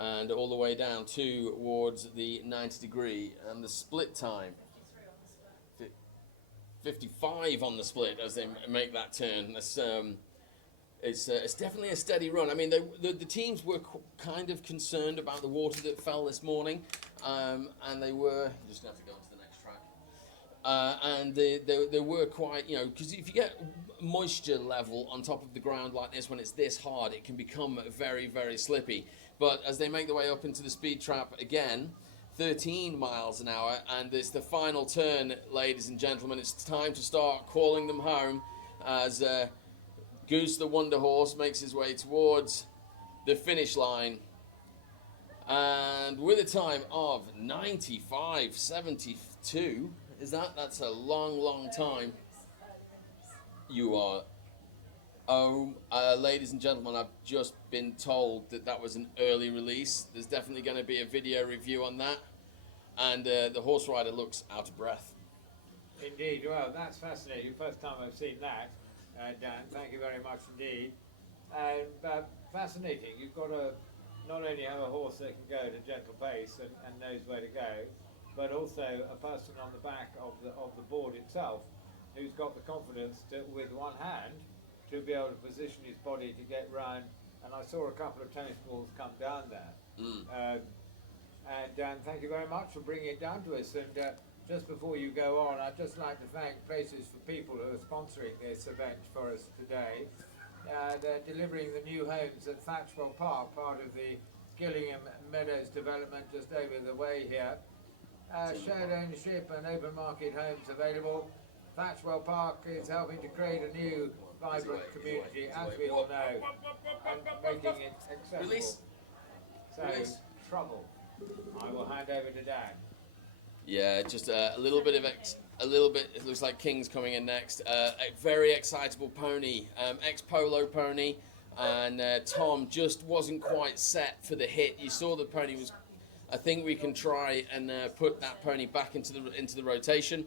and all the way down towards the 90 degree, and the split time 55 on the split as they make that turn. It's definitely a steady run. I mean, the teams were kind of concerned about the water that fell this morning, and they were. I'm just going to have to go on to the next track. And they were quite, because if you get moisture level on top of the ground like this, when it's this hard, it can become very, very slippy. But as they make their way up into the speed trap again, 13 miles an hour, and it's the final turn, ladies and gentlemen. It's time to start calling them home as Goose the Wonder Horse makes his way towards the finish line. And with a time of 95.72, that's a long time. You are, ladies and gentlemen, I've just been told that was an early release. There's definitely going to be a video review on that, and the horse rider looks out of breath. Indeed, well, that's fascinating. First time I've seen that, Dan. Thank you very much indeed. And fascinating. You've got to not only have a horse that can go at a gentle pace and knows where to go, but also a person on the back of the board itself who's got the confidence to, with one hand, to be able to position his body to get round. And I saw a couple of tennis balls come down there. And Dan, thank you very much for bringing it down to us. And just before you go on, I'd just like to thank Places for People who are sponsoring this event for us today. They're delivering the new homes at Thatchwell Park, part of the Gillingham Meadows development just over the way here. Shared ownership and open market homes available. Thatchwell Park is helping to create a new vibrant community, as we all know, and making it accessible. So, trouble. I will hand over to Dan. Yeah, just a little bit. It looks like King's coming in next. A very excitable pony, ex-polo pony, and Tom just wasn't quite set for the hit. You saw the pony was. I think we can try and put that pony back into the rotation.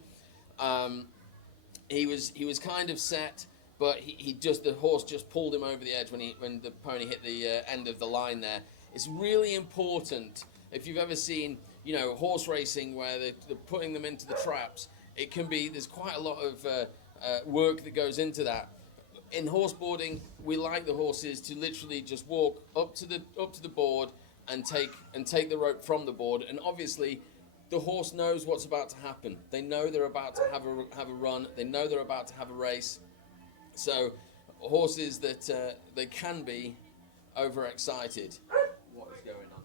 He was kind of set, but the horse just pulled him over the edge when the pony hit the end of the line there. It's really important if you've ever seen horse racing where they're putting them into the traps. It can be, there's quite a lot of work that goes into that. In horseboarding, we like the horses to literally just walk up to the board and take the rope from the board. And obviously, the horse knows what's about to happen. They know they're about to have a run. They know they're about to have a race. So horses that they can be overexcited. What is going on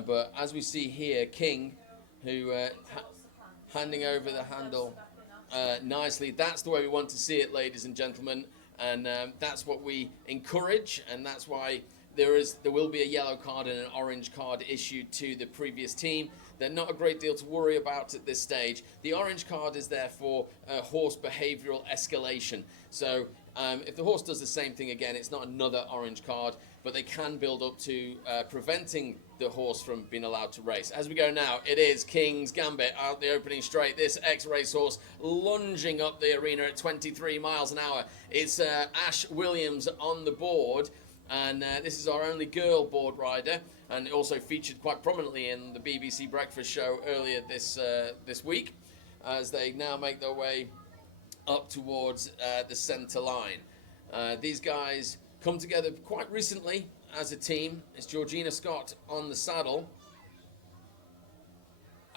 now? But as we see here, King, who handing over the handle nicely. That's the way we want to see it, ladies and gentlemen, and that's what we encourage, and that's why there will be a yellow card and an orange card issued to the previous team. They're not a great deal to worry about at this stage. The orange card is there for horse behavioural escalation. So if the horse does the same thing again, it's not another orange card, but they can build up to preventing the horse from being allowed to race. As we go now, it is King's Gambit out the opening straight. This ex-racehorse lunging up the arena at 23 miles an hour. It's Ash Williams on the board. And this is our only girl board rider, and also featured quite prominently in the BBC Breakfast Show earlier this week, as they now make their way up towards the centre line. These guys come together quite recently as a team. It's Georgina Scott on the saddle.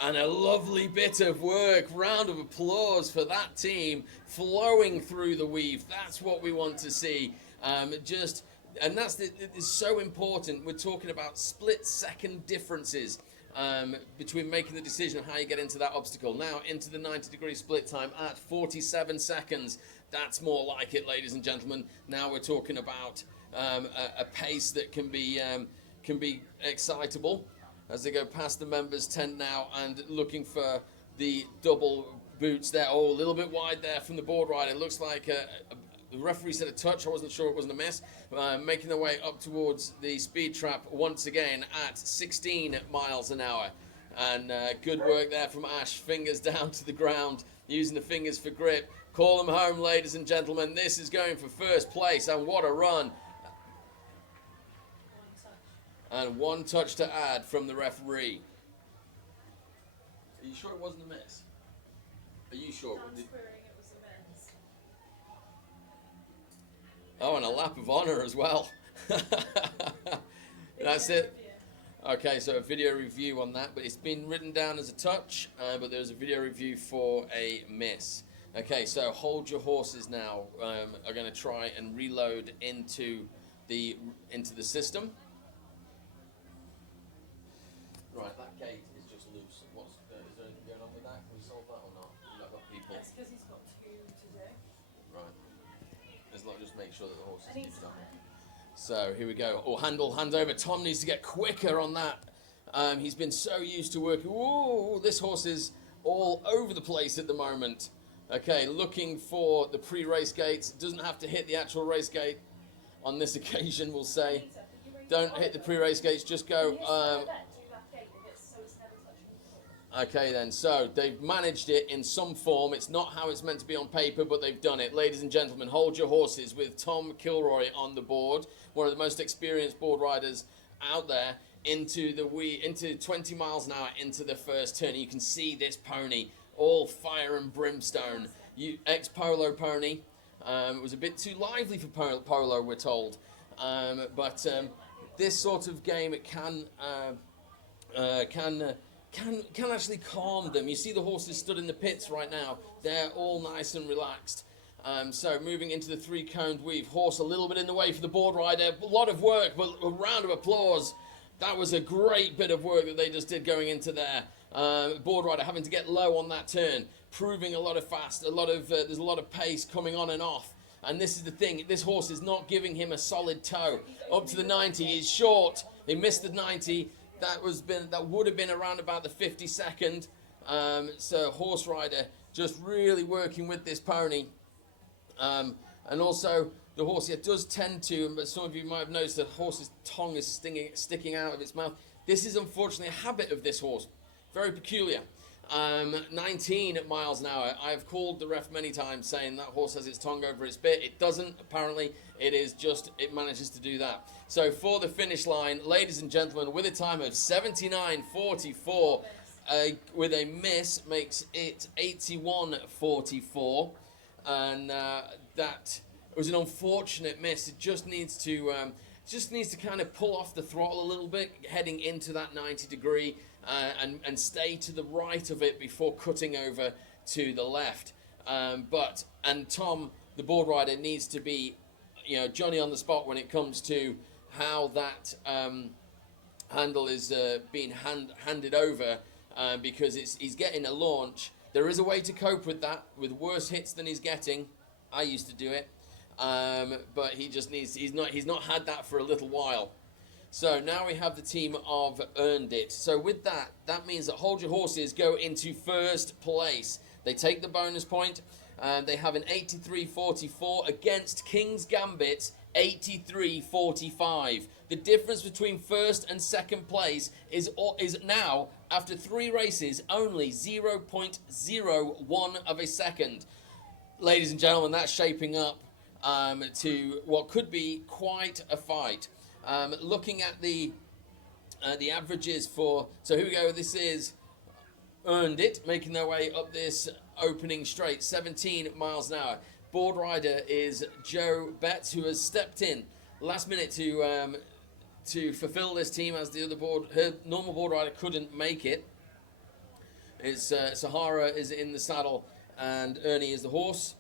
And a lovely bit of work. Round of applause for that team flowing through the weave. That's what we want to see. And it's so important. We're talking about split-second differences between making the decision of how you get into that obstacle. Now into the 90-degree split time at 47 seconds. That's more like it, ladies and gentlemen. Now we're talking about a pace that can be excitable as they go past the members' tent now and looking for the double boots there. Oh, a little bit wide there from the board rider. Looks like the referee said a touch. I wasn't sure it wasn't a miss. Making their way up towards the speed trap once again at 16 miles an hour. And good work there from Ash. Fingers down to the ground, using the fingers for grip. Call them home, ladies and gentlemen. This is going for first place, and what a run. And 1 touch to add from the referee. Are you sure it wasn't a miss? Are you sure? It was a miss. Oh, and a lap of honour as well. That's it. Okay, so a video review on that, but it's been written down as a touch, but there's a video review for a miss. Okay, so hold your horses now. Are going to try and reload into the system. Right, that gate is just loose. Is there anything going on with that? Can we solve that or not? We've not got people. That's because he's got 2 to do. Right. As long just make sure that the horse And is he's done. So here we go. Oh, hands over. Tom needs to get quicker on that. He's been so used to working. Ooh, this horse is all over the place at the moment. Okay, looking for the pre-race gates. Doesn't have to hit the actual race gate on this occasion, we'll say. Don't hit the pre-race gates, just go. Okay then, so they've managed it in some form. It's not how it's meant to be on paper, but they've done it. Ladies and gentlemen, hold your horses with Tom Kilroy on the board, one of the most experienced board riders out there, into 20 miles an hour into the first turn. You can see this pony, all fire and brimstone. Ex-polo pony. It was a bit too lively for polo, we're told. But this sort of game, it can actually calm them. You see the horses stood in the pits right now. They're all nice and relaxed. So moving into the 3-coned weave. Horse a little bit in the way for the board rider. A lot of work, but a round of applause. That was a great bit of work that they just did going into there. Board rider having to get low on that turn. Proving a lot of fast. There's a lot of pace coming on and off. And this is the thing. This horse is not giving him a solid toe. Up to the 90. He's short. They missed the 90. That would have been around about the 52nd. So horse rider just really working with this pony, and also the horse here does tend to. But some of you might have noticed that the horse's tongue is sticking out of its mouth. This is unfortunately a habit of this horse, very peculiar. 19 miles an hour. I've called the ref many times saying that horse has its tongue over its bit. It doesn't, apparently. It manages to do that. So for the finish line, ladies and gentlemen, with a time of 79.44, with a miss makes it 81.44. And that was an unfortunate miss. It just needs to kind of pull off the throttle a little bit, heading into that 90 degree. And stay to the right of it before cutting over to the left. And Tom, the board rider, needs to be, Johnny on the spot when it comes to how that handle is being handed over, because he's getting a launch. There is a way to cope with that, with worse hits than he's getting. I used to do it, but he just needs. He's not had that for a little while. So now we have the team of Earned It. So with that means that Hold Your Horses go into first place. They take the bonus point. They have an 83.44 against King's Gambit's 83.45. The difference between first and second place is now, after 3 races, only 0.01 of a second. Ladies and gentlemen, that's shaping up to what could be quite a fight. Looking at the averages so here we go. This is Earned It, making their way up this opening straight, 17 miles an hour. Board rider is Joe Betts, who has stepped in last minute to fulfill this team, as the other her normal board rider couldn't make it. It's Sahara is in the saddle and Ernie is the horse.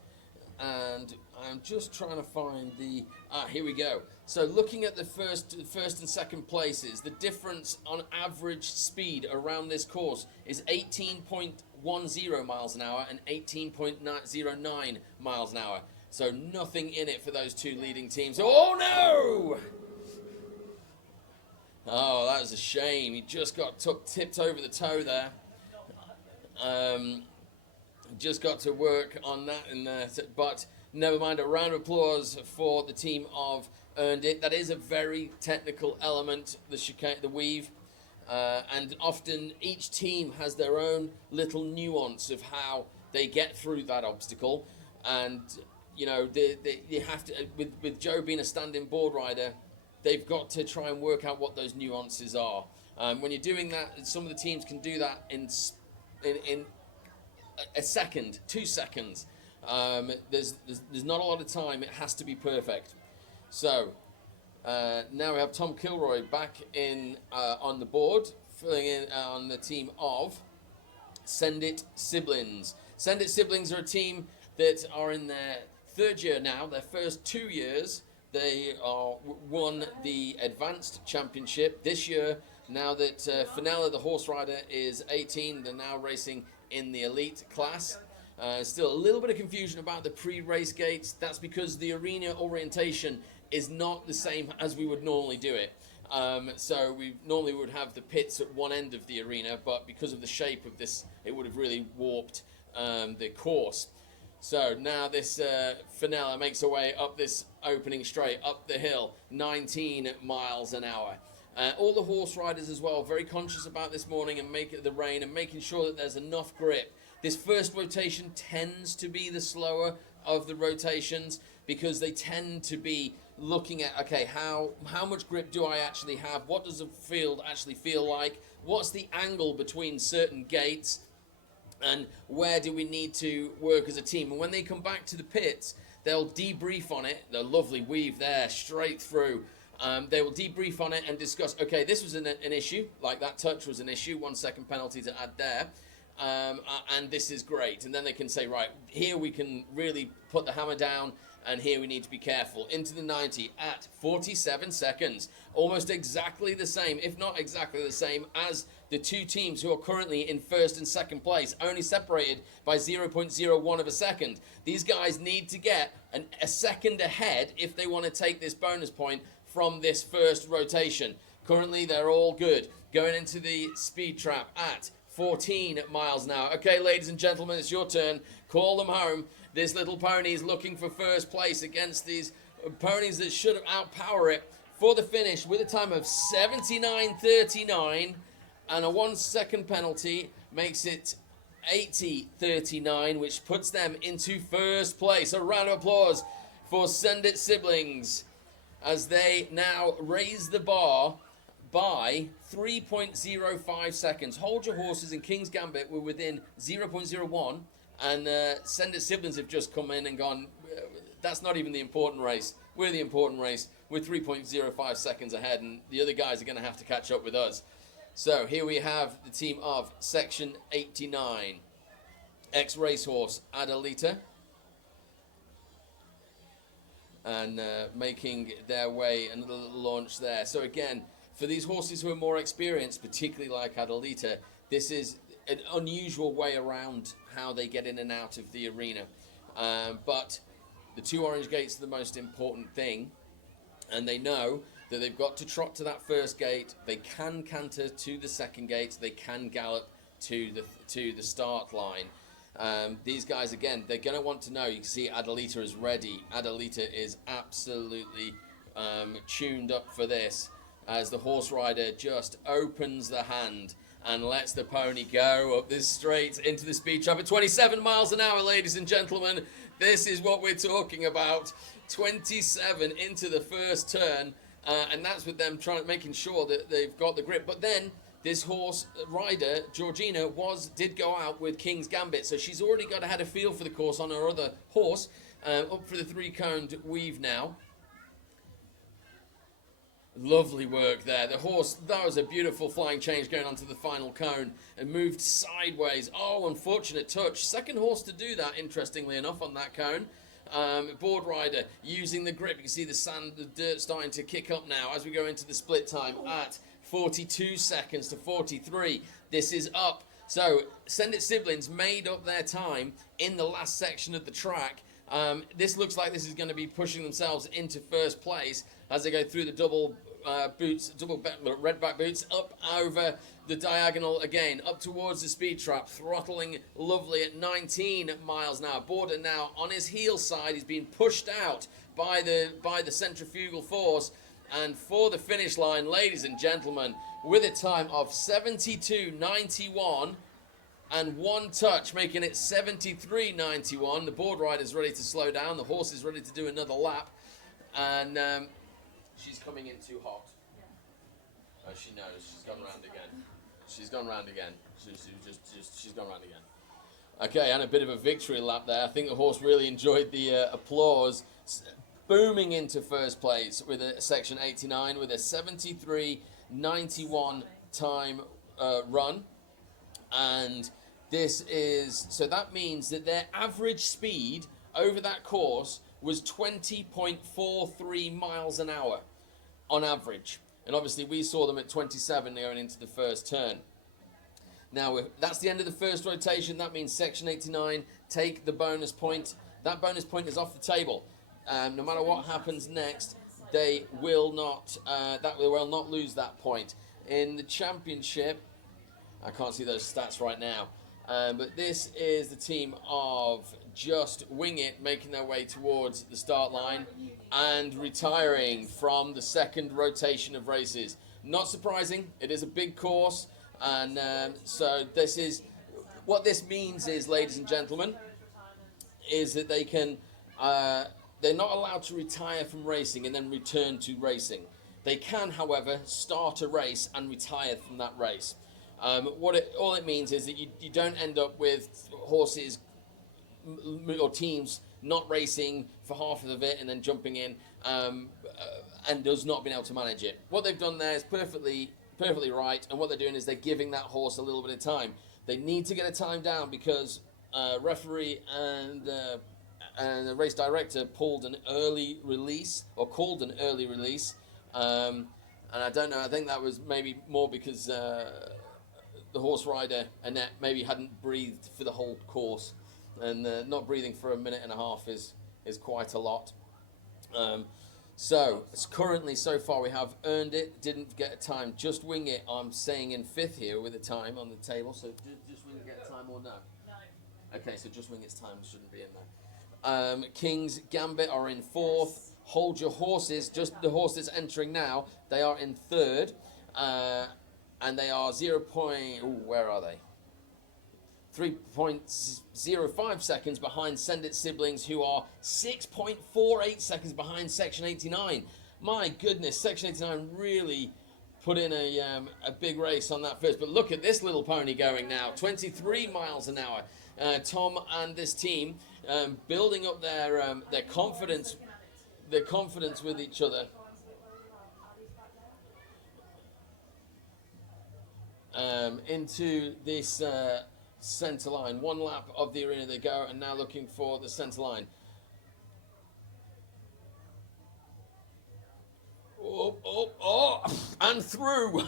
And I'm just trying to find here we go. So looking at the first and second places, the difference on average speed around this course is 18.10 miles an hour and 18.09 miles an hour. So nothing in it for those 2 leading teams. Oh no! Oh, that was a shame. He just got tipped over the toe there. Just got to work on that, but never mind. A round of applause for the team of Earned It. That is a very technical element, the chicane, the weave, and often each team has their own little nuance of how they get through that obstacle. And they have to, with Joe being a standing board rider, they've got to try and work out what those nuances are. When you're doing that, some of the teams can do that in a second, 2 seconds. There's not a lot of time. It has to be perfect. So now we have Tom Kilroy back in on the board, filling in on the team of Send It Siblings. Send It Siblings are a team that are in their third year now. Their first 2 years, they won the Advanced Championship this year. Now that Fenella, the horse rider, is 18, they're now racing in the elite class. Still a little bit of confusion about the pre-race gates. That's because the arena orientation is not the same as we would normally do it. So we normally would have the pits at one end of the arena, but because of the shape of this, it would have really warped the course. So now this Fenella makes her way up this opening straight, up the hill, 19 miles an hour. All the horse riders as well, very conscious about this morning and the rain and making sure that there's enough grip. This first rotation tends to be the slower of the rotations because they tend to be looking at, okay, how much grip do I actually have? What does the field actually feel like? What's the angle between certain gates? And where do we need to work as a team? And when they come back to the pits, they'll debrief on it. The lovely weave there, straight through. They will debrief on it and discuss, okay, this was an issue, like that touch was an issue, 1 second penalty to add there. And this is great. And then they can say, right, here we can really put the hammer down, and here we need to be careful. Into the 90 at 47 seconds. Almost exactly the same, if not exactly the same, as the two teams who are currently in first and second place, only separated by 0.01 of a second. These guys need to get a second ahead if they want to take this bonus point from this first rotation. Currently, they're all good. Going into the speed trap at 14 miles an hour. Okay, ladies and gentlemen, it's your turn. Call them home. This little pony is looking for first place against these ponies that should outpower it for the finish with a time of 79.39, and a 1 second penalty makes it 80.39, which puts them into first place. A round of applause for Send It Siblings as they now raise the bar by 3.05 seconds. Hold Your Horses and King's Gambit were within 0.01, and Send It Siblings have just come in and gone, that's not even the important race. We're the important race. We're 3.05 seconds ahead, and the other guys are going to have to catch up with us. So here we have the team of Section 89. Ex-racehorse Adelita. And making their way, another little launch there. So again, for these horses who are more experienced, particularly like Adelita, this is an unusual way around how they get in and out of the arena. But the two orange gates are the most important thing, and they know that they've got to trot to that first gate. They can canter to the second gate. They can gallop to the start line. These guys, again, they're going to want to know. You can see Adelita is ready. Adelita is absolutely tuned up for this as the horse rider just opens the hand and lets the pony go up this straight into the speed trap at 27 miles an hour, ladies and gentlemen. This is what we're talking about. 27 into the first turn, and that's with them making sure that they've got the grip. But then this horse rider, Georgina, did go out with King's Gambit, so she's already had a feel for the course on her other horse, up for the three-coned weave now. Lovely work there. The horse, that was a beautiful flying change going onto the final cone and moved sideways. Oh, unfortunate touch. Second horse to do that, interestingly enough, on that cone. Board rider using the grip. You can see the dirt starting to kick up now as we go into the split time at 42 seconds to 43. This is up. So Send It Siblings made up their time in the last section of the track. This looks like this is going to be pushing themselves into first place as they go through the double red back boots, up over the diagonal again, up towards the speed trap, throttling lovely at 19 miles an hour. Border now on his heel side. He's being pushed out by the centrifugal force, and for the finish line, ladies and gentlemen, with a time of 72.91 and one touch, making it 73.91. The board rider's ready to slow down. The horse is ready to do another lap, and she's coming in too hot. Oh, she knows. She's gone round again. She's gone round again. She's gone round again. Okay, and a bit of a victory lap there. I think the horse really enjoyed the applause. Booming into first place with a section 89 with a 73.91 time run. And this is, so that means that their average speed over that course was 20.43 miles an hour on average. And obviously we saw them at 27 going into the first turn. Now, that's the end of the first rotation. That means section 89 take the bonus point. That bonus point is off the table. No matter what happens next, they will not lose that point. In the championship, I can't see those stats right now, but this is the team of Just Wing It making their way towards the start line and retiring from the second rotation of races. Not surprising, it is a big course. And so this is what this means is, ladies and gentlemen, is that they can they're not allowed to retire from racing and then return to racing. They can, however, start a race and retire from that race. All it means is that you don't end up with horses or teams not racing for half of it and then jumping in and does not being able to manage it. What they've done there is perfectly right, and what they're doing is they're giving that horse a little bit of time. They need to get a time down because referee and the race director called an early release, and I don't know, I think that was maybe more because the horse rider, Annette, maybe hadn't breathed for the whole course, and not breathing for a minute and a half is quite a lot. So, it's currently, so far, we have Earned It, didn't get a time. Just Wing It, I'm saying in fifth here with a time on the table. So, Just Wing It get a time or no? No. Okay, so Just Wing It's time shouldn't be in there. King's Gambit are in fourth. Hold Your Horses, just the horse that's entering now, they are in third. And they are where are they? 3.05 seconds behind Send It Siblings, who are 6.48 seconds behind Section 89. My goodness, Section 89 really put in a big race on that first. But look at this little pony going now, 23 miles an hour. Tom and this team building up their confidence with each other. Into this centre line. One lap of the arena they go, and now looking for the centre line. And through.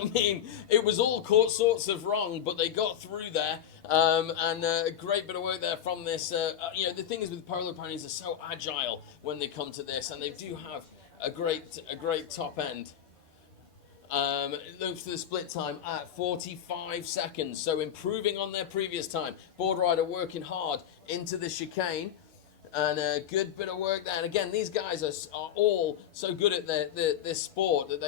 I mean, it was all sorts of wrong, but they got through there. And a great bit of work there from this. The thing is with polo ponies, they're so agile when they come to this, and they do have a great top end. Looks for the split time at 45 seconds, so improving on their previous time. Board rider working hard into the chicane, and a good bit of work there. And again, these guys are all so good at this sport that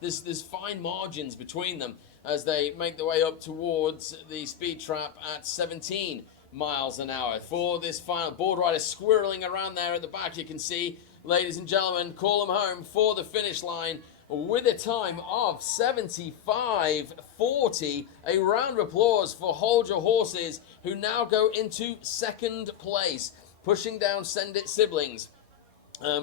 there's fine margins between them as they make their way up towards the speed trap at 17 miles an hour. For this final, board rider squirreling around there at the back, you can see, ladies and gentlemen, call them home for the finish line with a time of 75.40. A round of applause for Hold Your Horses, who now go into second place, pushing down Send It Siblings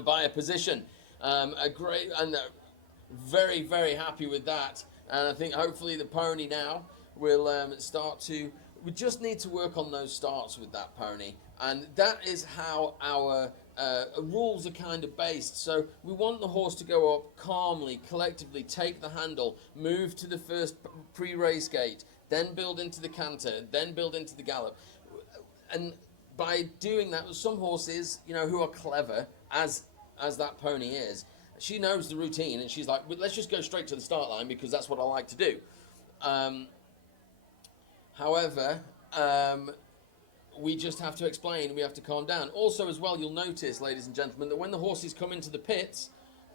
by a position. Very, very happy with that. And I think hopefully the pony now will start to... We just need to work on those starts with that pony. And that is how our rules are kind of based. So we want the horse to go up calmly, collectively, take the handle, move to the first pre-race gate, then build into the canter, then build into the gallop. And by doing that, with some horses, who are clever, as that pony is, she knows the routine, and she's like, well, let's just go straight to the start line because that's what I like to do. However, we just have to explain, we have to calm down. Also, as well, you'll notice, ladies and gentlemen, that when the horses come into the pits,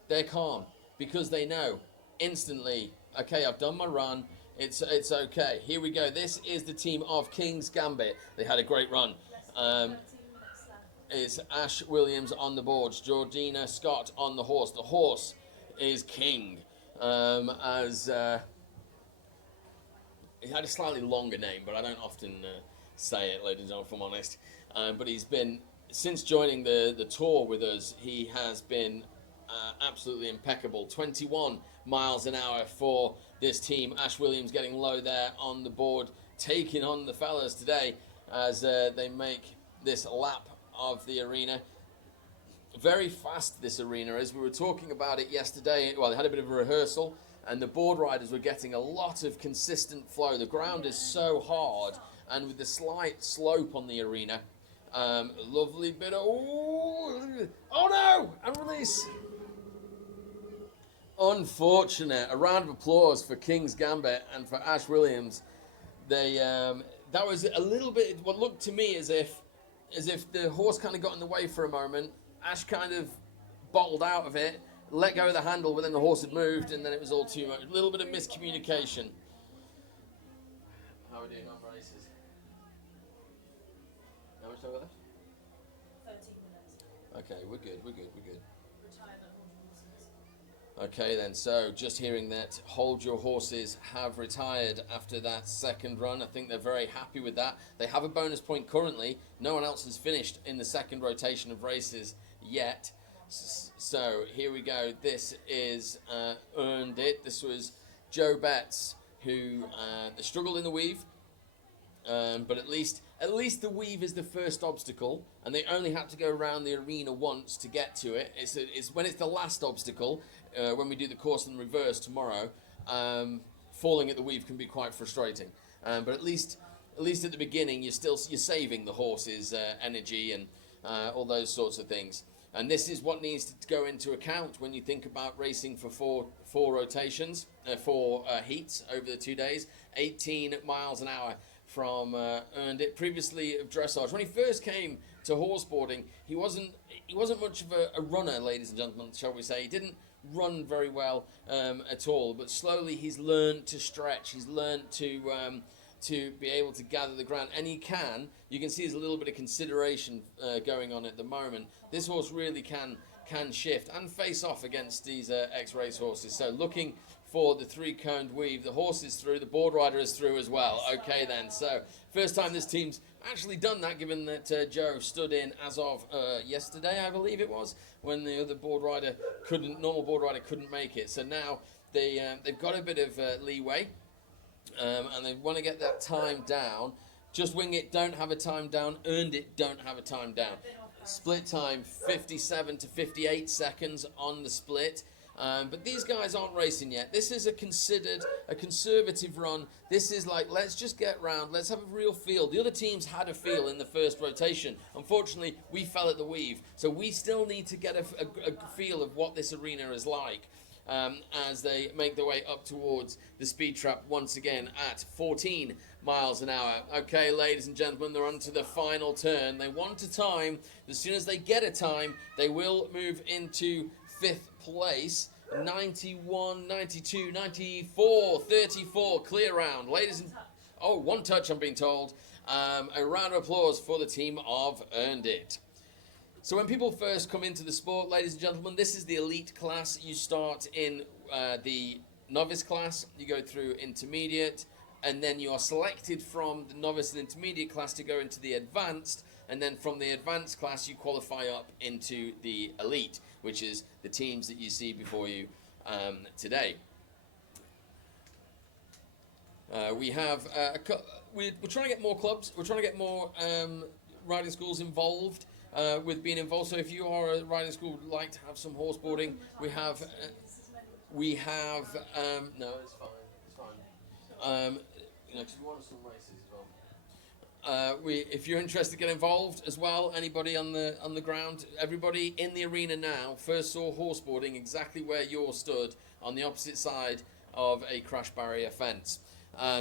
they're calm because they know instantly, okay, I've done my run, it's okay. Here we go. This is the team of King's Gambit. They had a great run. 13 minutes left. is Ash Williams on the boards, Georgina Scott on the horse. The horse is King, as he had a slightly longer name, but I don't often say it, ladies and gentlemen, if I'm honest. But he's been, since joining the tour with us, he has been absolutely impeccable. 21 miles an hour for this team. Ash Williams getting low there on the board, taking on the fellas today as they make this lap of the arena. Very fast, this arena, as we were talking about it yesterday. Well, they had a bit of a rehearsal, and the board riders were getting a lot of consistent flow. The ground is so hard, and with the slight slope on the arena, lovely bit of, oh no, and release. Unfortunate. A round of applause for King's Gambit and for Ash Williams. They that was a little bit what looked to me as if the horse kind of got in the way for a moment. Ash kind of bottled out of it, let go of the handle, but then the horse had moved, and then it was all too much. A little bit of miscommunication. How are we doing on races? How much time we got left? 13 minutes. Okay, we're good. Retired at horses. Okay then, so just hearing that Hold Your Horses have retired after that second run. I think they're very happy with that. They have a bonus point currently. No one else has finished in the second rotation of races yet. So here we go. This is Earned It. This was Joe Betts, who struggled in the weave. But at least the weave is the first obstacle, and they only had to go around the arena once to get to it. It's when it's the last obstacle, when we do the course in reverse tomorrow, falling at the weave can be quite frustrating. But at least at the beginning, you're saving the horse's energy and all those sorts of things. And this is what needs to go into account when you think about racing for four rotations, four heats over the 2 days. 18 miles an hour from Earned It. Previously of dressage, when he first came to horseboarding, he wasn't much of a runner, ladies and gentlemen, shall we say. He didn't run very well at all, but slowly he's learned to stretch. He's learned to be able to gather the ground, and you can see there's a little bit of consideration going on at the moment. This horse really can shift and face off against these ex-race horses. So looking for the three-coned weave. The horse is through, the board rider is through as well. Okay then, so first time this team's actually done that, given that Joe stood in as of yesterday, I believe it was, when the other normal board rider couldn't make it. So now they've got a bit of leeway, and they want to get that time down. Just Wing It don't have a time down. Earned It don't have a time down. Split time 57 to 58 seconds on the split. But these guys aren't racing yet. This is a conservative run. This is like, let's just get round. Let's have a real feel. The other teams had a feel in the first rotation. Unfortunately, we fell at the weave. So we still need to get a feel of what this arena is like as they make their way up towards the speed trap once again at 14 miles an hour. Okay, ladies and gentlemen, they're on to the final turn. They want a time. As soon as they get a time, they will move into fifth place. 91, 92, 94, 34, clear round. Ladies and... Oh, one touch, I'm being told. A round of applause for the team of Earned It. So when people first come into the sport, ladies and gentlemen, this is the elite class. You start in the novice class, you go through intermediate, and then you are selected from the novice and intermediate class to go into the advanced, and then from the advanced class you qualify up into the elite, which is the teams that you see before you today. We have we're trying to get more clubs. We're trying to get more riding schools involved with being involved. So if you are a riding school who would like to have some horseboarding, we have no, it's fine. Because we want some races as well. If you're interested, get involved as well. Anybody on the ground, everybody in the arena now first saw horseboarding exactly where you're stood on the opposite side of a crash barrier fence.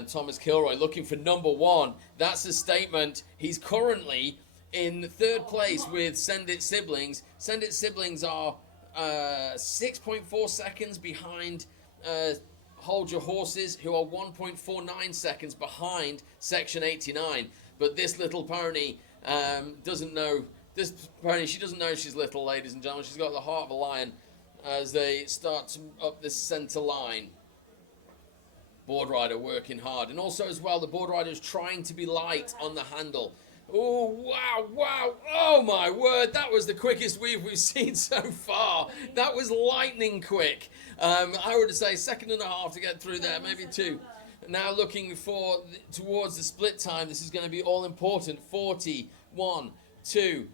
Thomas Kilroy looking for number one. That's a statement. He's currently in third place with Send It Siblings. Send It Siblings are 6.4 seconds behind Hold Your Horses, who are 1.49 seconds behind Section 89. But this little pony doesn't know This pony, she doesn't know she's little, ladies and gentlemen. She's got the heart of a lion as they start to up this centre line. Board rider working hard. And also as well, the board rider is trying to be light on the handle. Oh, wow, wow. Oh, my word. That was the quickest we've seen so far. That was lightning quick. I would say 1.5 seconds to get through there, maybe 2. Now looking towards the split time. This is going to be all important. 41, 2,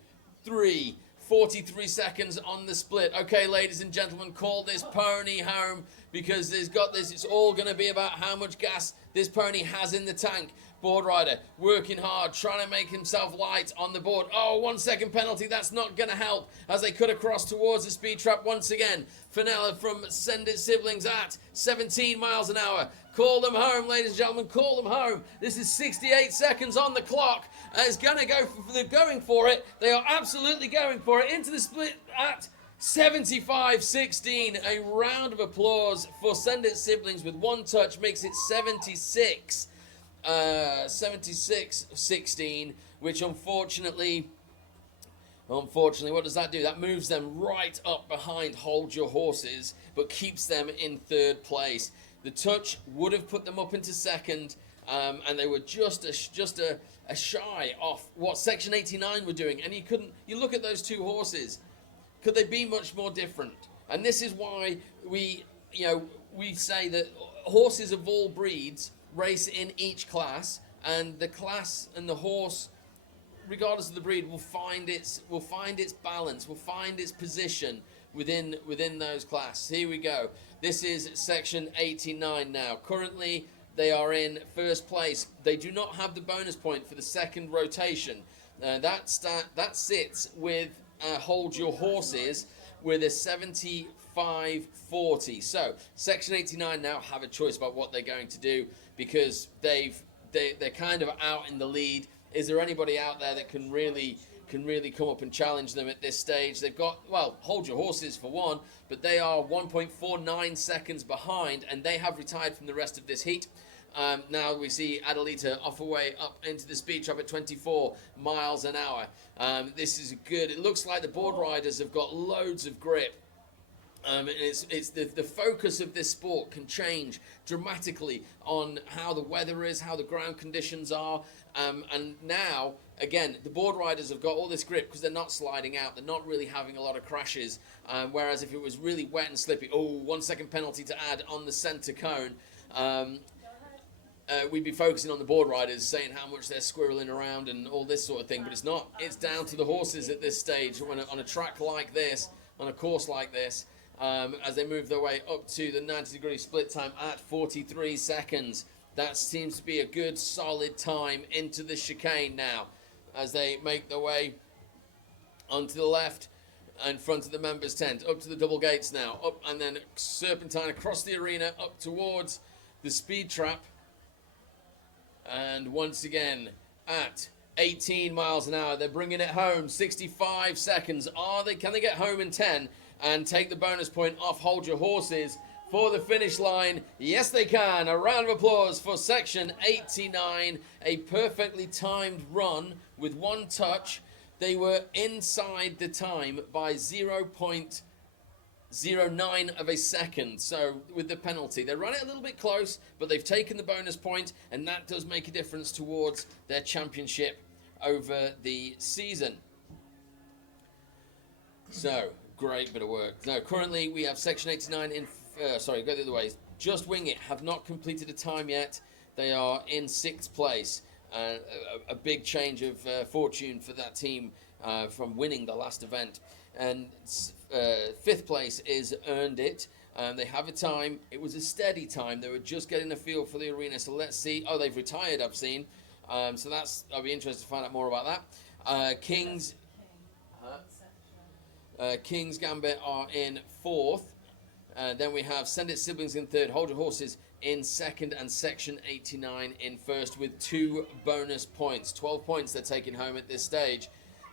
3, 43 seconds on the split. Okay, ladies and gentlemen, call this pony home because it's all going to be about how much gas this pony has in the tank. Board rider working hard, trying to make himself light on the board. Oh, 1 second penalty. That's not going to help as they cut across towards the speed trap once again. Fenella from Send It Siblings at 17 miles an hour. Call them home, ladies and gentlemen. Call them home. This is 68 seconds on the clock. It's going to go. They're going for it. They are absolutely going for it into the split at 75-16. A round of applause for Send It Siblings with one touch makes it 76-16, which unfortunately, what does that do? That moves them right up behind Hold Your Horses, but keeps them in third place. The touch would have put them up into second, and they were just a shy off what Section 89 were doing. And you look at those two horses, could they be much more different? And this is why we say that horses of all breeds race in each class, and the class and the horse, regardless of the breed, will find its balance, will find its position within those classes. Here we go. This is Section 89 now. Currently, they are in first place. They do not have the bonus point for the second rotation. That sits with Hold Your Horses with a 75-40. So Section 89 now have a choice about what they're going to do because they're kind of out in the lead. Is there anybody out there that can really come up and challenge them at this stage? They've got, Hold Your Horses for one, but they are 1.49 seconds behind, and they have retired from the rest of this heat. Now we see Adelita off away up into the speed trap at 24 miles an hour. This is good. It looks like the board riders have got loads of grip. It's the focus of this sport can change dramatically on how the weather is, how the ground conditions are, and now again the board riders have got all this grip because they're not sliding out, they're not really having a lot of crashes, whereas if it was really wet and slippy, 1 second penalty to add on the centre cone, we'd be focusing on the board riders, saying how much they're squirreling around and all this sort of thing, but it's not. It's down to the horses at this stage on a track like this, on a course like this. As they move their way up to the 90-degree split time at 43 seconds. That seems to be a good, solid time into the chicane now as they make their way onto the left in front of the members' tent, up to the double gates now, up and then serpentine across the arena, up towards the speed trap. And once again, at 18 miles an hour, they're bringing it home, 65 seconds. Can they get home in 10? And take the bonus point off Hold Your Horses for the finish line? Yes, they can. A round of applause for Section 89. A perfectly timed run with one touch. They were inside the time by 0.09 of a second. So with the penalty, they run it a little bit close, but they've taken the bonus point, and that does make a difference towards their championship over the season. So, great bit of work. Now, currently we have Section 89 in... go the other way. Just Wing It have not completed a time yet. They are in 6th place. A big change of fortune for that team from winning the last event. And 5th place is Earned It. They have a time. It was a steady time. They were just getting a feel for the arena. So let's see. Oh, they've retired, I've seen. So I'll be interested to find out more about that. King's Gambit are in 4th. Then we have Send It Siblings in 3rd. Hold Your Horses in 2nd. And Section 89 in 1st with 2 bonus points. 12 points they're taking home at this stage.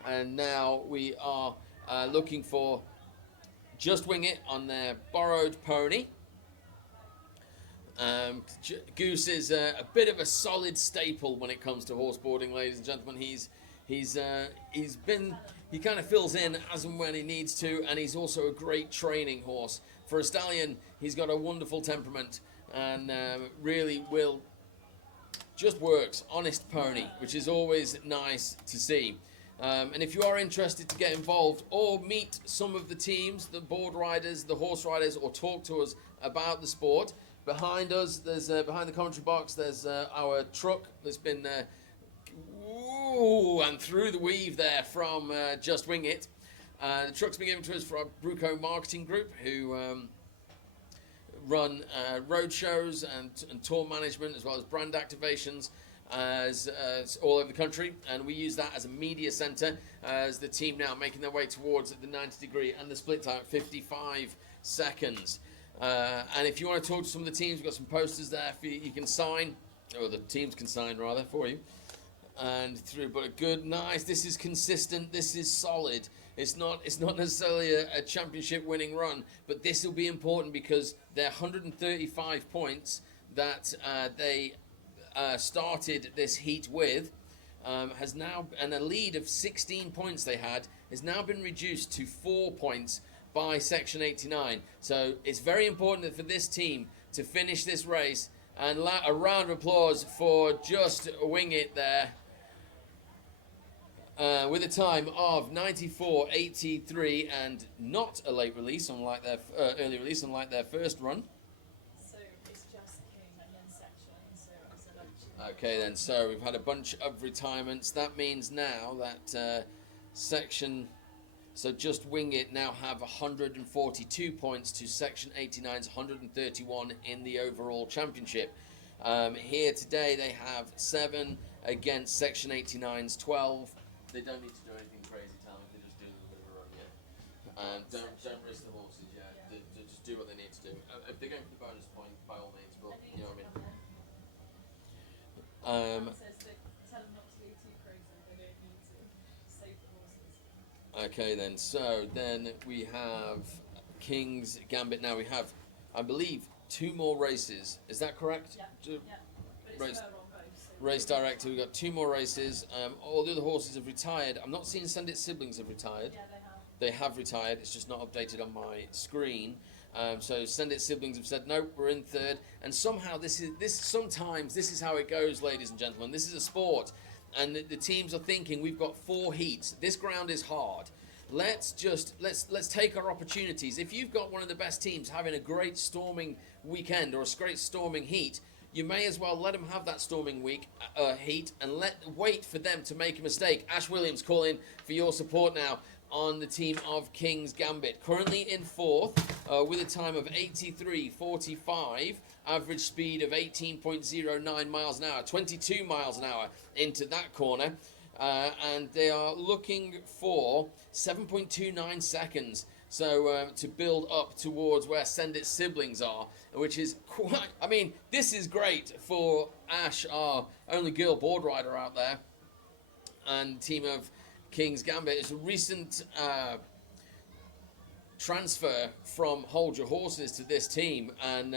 And now we are looking for Just Wing It on their borrowed pony. Goose is a bit of a solid staple when it comes to horseboarding, ladies and gentlemen. He's been he kind of fills in as and when he needs to, and he's also a great training horse. For a stallion, he's got a wonderful temperament, and really will just works. Honest pony, which is always nice to see. And if you are interested to get involved or meet some of the teams, the board riders, the horse riders, or talk to us about the sport, behind us, there's behind the commentary box, there's our truck that's been and through the weave there from Just Wing It. The truck's been given to us from our Bruco marketing group, who run road shows and tour management, as well as brand activations as all over the country, and we use that as a media center as the team now making their way towards the 90 degree and the split time at 55 seconds. And if you want to talk to some of the teams, we've got some posters there for you can sign, or the teams can sign rather for you, and through. But a good, nice, this is consistent, this is solid. It's not necessarily a championship winning run, but this will be important because their 135 points that they started this heat with has now, and a lead of 16 points they had, has now been reduced to 4 points by Section 89. So it's very important for this team to finish this race, and a round of applause for Just Wing It there. With a time of 94.83 and not a late release, unlike their early release, unlike their first run. So it's just King and then Section. So I said Okay then, so we've had a bunch of retirements. That means now that Section, so Just Wing It now have 142 points to Section 89's 131 in the overall championship. Here today they have 7 against Section 89's 12. They don't need to do anything crazy, Tom. They just do a little bit of a run, don't risk the horses, They just do what they need to do. If they're going for the bonus point, by all means, but you know what I mean. says that tell them not to do too crazy. They don't need to save the horses. Okay then, so then we have King's Gambit. Now we have, I believe, 2 more races. Is that correct? Yeah. But it's Race. her on both. So Race director, we've got 2 more races. All the other horses have retired. I'm not seeing Send It siblings have retired. yeah, they have. They have retired, it's just not updated on my screen. So Send It siblings have said, nope, we're in 3rd. And somehow sometimes this is how it goes, ladies and gentlemen. This is a sport. And the teams are thinking, we've got 4 heats. This ground is hard. Let's take our opportunities. If you've got one of the best teams having a great storming weekend or a great storming heat, you may as well let them have that storming heat and wait for them to make a mistake. Ash Williams calling for your support now on the team of King's Gambit. Currently in 4th with a time of 83.45, average speed of 18.09 miles an hour, 22 miles an hour into that corner. And they are looking for 7.29 seconds. So to build up towards where Send It siblings are, which is quite, I mean, this is great for Ash, our only girl board rider out there, and team of King's Gambit. It's a recent transfer from Hold Your Horses to this team, and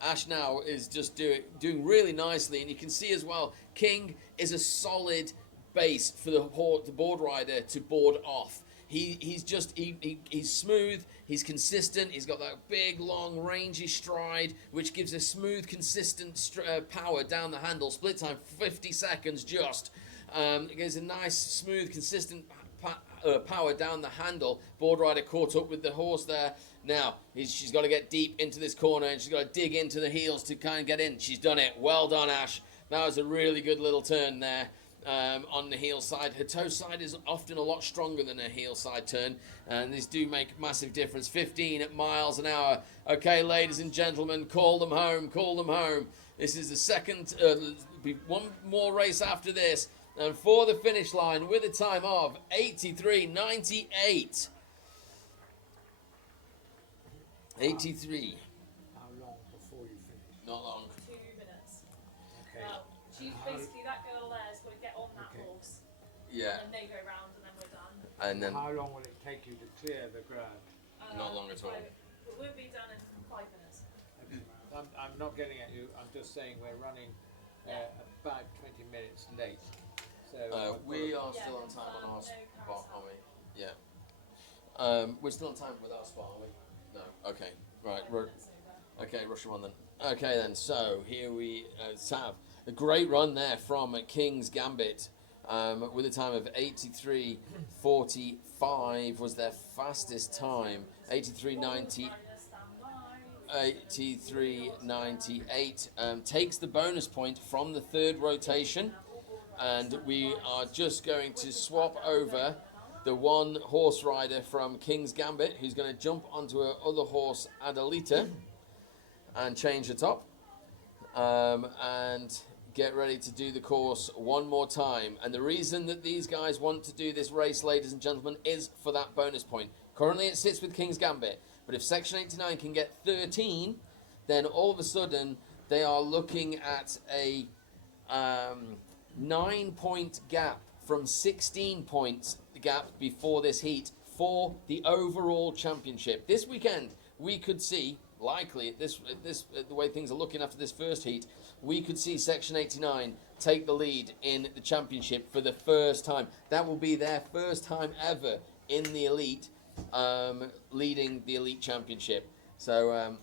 Ash now is just doing really nicely, and you can see as well, King is a solid base for the board rider to board off. He's smooth, he's consistent, he's got that big, long, rangy stride, which gives a smooth, consistent power down the handle. Split time, 50 seconds just. It gives a nice, smooth, consistent power down the handle. Board rider caught up with the horse there. Now, she's got to get deep into this corner, and she's got to dig into the heels to kind of get in. She's done it. Well done, Ash. That was a really good little turn there. On the heel side. Her toe side is often a lot stronger than her heel side turn, and these do make massive difference. 15 miles an hour. Okay, ladies and gentlemen, call them home, call them home. This is the second, be one more race after this, and for the finish line with a time of 83.98. 83. How long before you finish? Not long. 2 minutes. Okay. Well, she's basically, that girl there's got to get on that Okay. horse. Yeah, And then they go round and then we're done. and then How long will it take you to clear the ground? Not long at all. We'll be done in 5 minutes. I'm not getting at you, I'm just saying we're running about 20 minutes late. So we are Yeah, still on time on our no spot, carousel. aren't we? Yeah. We're still on time without Spa, are we? No. Okay. Right. Okay, rush them on then. Okay then. So here we have a great run there from King's Gambit. With a time of 83.45 was their fastest time. 83.98 takes the bonus point from the third rotation, and we are just going to swap over the one horse rider from King's Gambit, who's going to jump onto her other horse Adelita and change the top, and get ready to do the course one more time. And the reason that these guys want to do this race, ladies and gentlemen, is for that bonus point. Currently it sits with King's Gambit, but if Section 89 can get 13, then all of a sudden they are looking at a 9-point gap from 16 points gap before this heat for the overall championship. This weekend we could see, likely the way things are looking after this first heat, we could see Section 89 take the lead in the championship for the first time. That will be their first time ever in the elite, leading the elite championship. So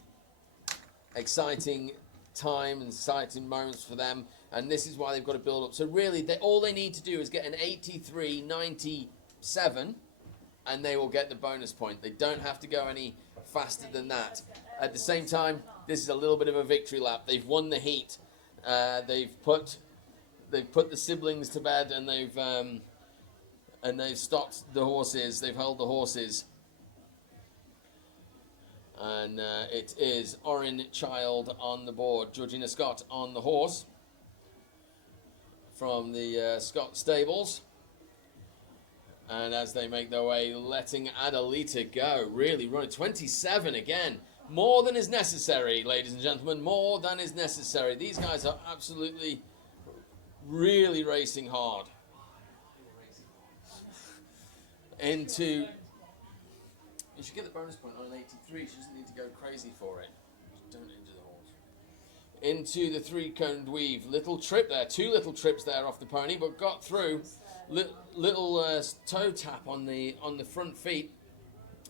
exciting time and exciting moments for them, and this is why they've got to build up. So really, all they need to do is get an 83.97, and they will get the bonus point. They don't have to go any faster than that. At the same time, this is a little bit of a victory lap. They've won the heat. They've put the siblings to bed, and they've stopped the horses. They've held the horses. And it is Orin Child on the board, Georgina Scott on the horse from the Scott stables. And as they make their way, letting Adelita go, really running 27 again. More than is necessary, ladies and gentlemen, more than is necessary. These guys are absolutely, really racing hard. You should get the bonus point on an 83. She doesn't need to go crazy for it. Just don't injure the horse. Into the three-coned weave. Little trip there. Two little trips there off the pony, but got through. Little toe tap on the front feet.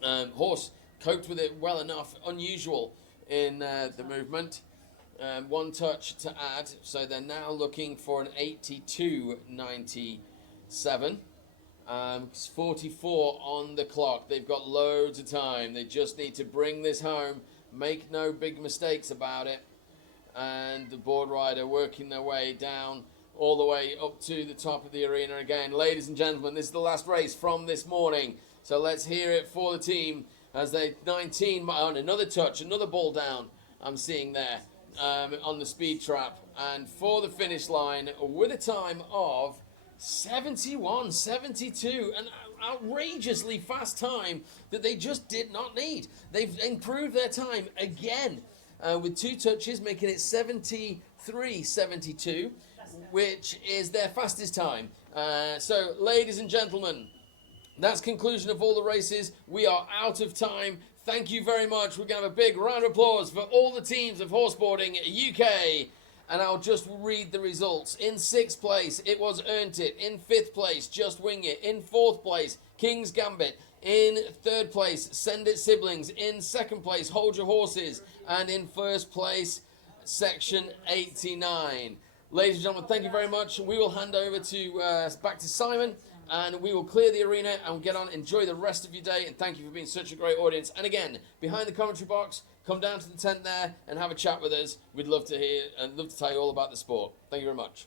Horse coped with it well enough. Unusual in the movement. One touch to add. So they're now looking for an 82.97. 44 on the clock. They've got loads of time. They just need to bring this home, make no big mistakes about it. And the board rider working their way down all the way up to the top of the arena again. Ladies and gentlemen, this is the last race from this morning. So let's hear it for the team as they 19 on another touch, another ball down I'm seeing there on the speed trap. And for the finish line with a time of 71.72, an outrageously fast time that they just did not need. They've improved their time again with two touches, making it 73.72, which is their fastest time. So, ladies and gentlemen, that's conclusion of all the races. We are out of time. Thank you very much. We're going to have a big round of applause for all the teams of Horseboarding UK. And I'll just read the results. In 6th place, it was Earned It. In 5th place, Just Wing It. In 4th place, King's Gambit. In 3rd place, Send It Siblings. In 2nd place, Hold Your Horses. And in 1st place, Section 89. Ladies and gentlemen, thank you very much. We will hand over back to Simon, and we will clear the arena and get on. Enjoy the rest of your day, and thank you for being such a great audience. And again, behind the commentary box, come down to the tent there and have a chat with us. We'd love to hear and love to tell you all about the sport. Thank you very much.